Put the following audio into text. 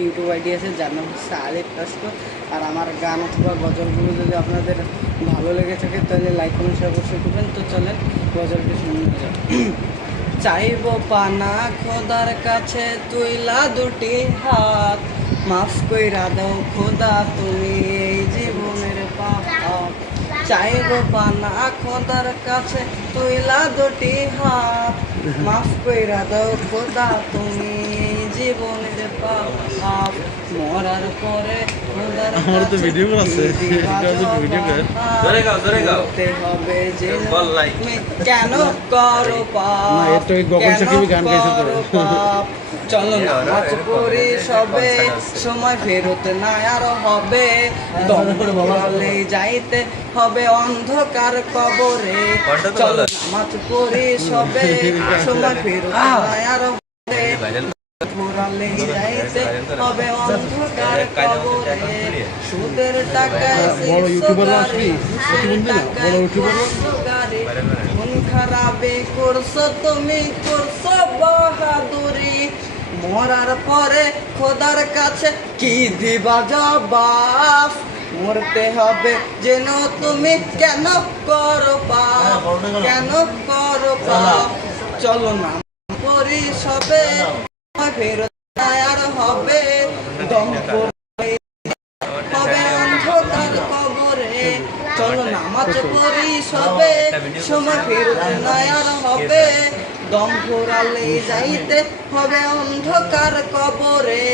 YouTube ID আছে যার নাম হচ্ছে আলিফ রাষ্ট্র। আর আমার গান অথবা গজলগুলো যদি আপনাদের ভালো লেগে থাকে তাহলে লাইক কমেন্ট শেয়ার অবশ্যই করবেন। তো চলেন গজলটি শুনে যাও। চাইব পানা খোদার কাছে তুইলা দুটি হাত, মাফ কইরা দাও খোদা তুমি এই জীবনের পাপ। চাইব পানা খোদার কাছে তুইলা দুটি হাত, মাফ কইরা দাও খোদা তুমি এই জীবনের পাপ। মরার পরে খোদার কাছে ভিডিও আছে করতে হবে যে তুমি কেন করো পাপ, কেন করো পাপ। চলো নামাজ পড়ি সবে, সময় ফেরত না আর হবে, দম বলে যাইতে হবে অন্ধকার কবরে। চলো নামাজ পড়ি সবে, সময় ফেরত না আর হবে, ঘোরালে যাইতে হবে অন্ধকার কবরে। সুদের টাকায় শিরশোগারে, সুদের টাকায় শিরশোগারে, মন খারাপে করছো তুমি, করছো বাহাদুরি। মরার পরে খোদার কাছে কি দিবা জবাব, মরতে হবে যেন তুমি কেন করো পাপ, কেন করো পাপ। চলো না পড়ি সবে, ফেরত আর হবে, দম পড়লে হবে অন্ধকার কবরে। চলো নামাজ পড়ি সবে, সময় ফেরত আর হবে, দম ঘোরালে যাইতে হবে অন্ধকার কবরে।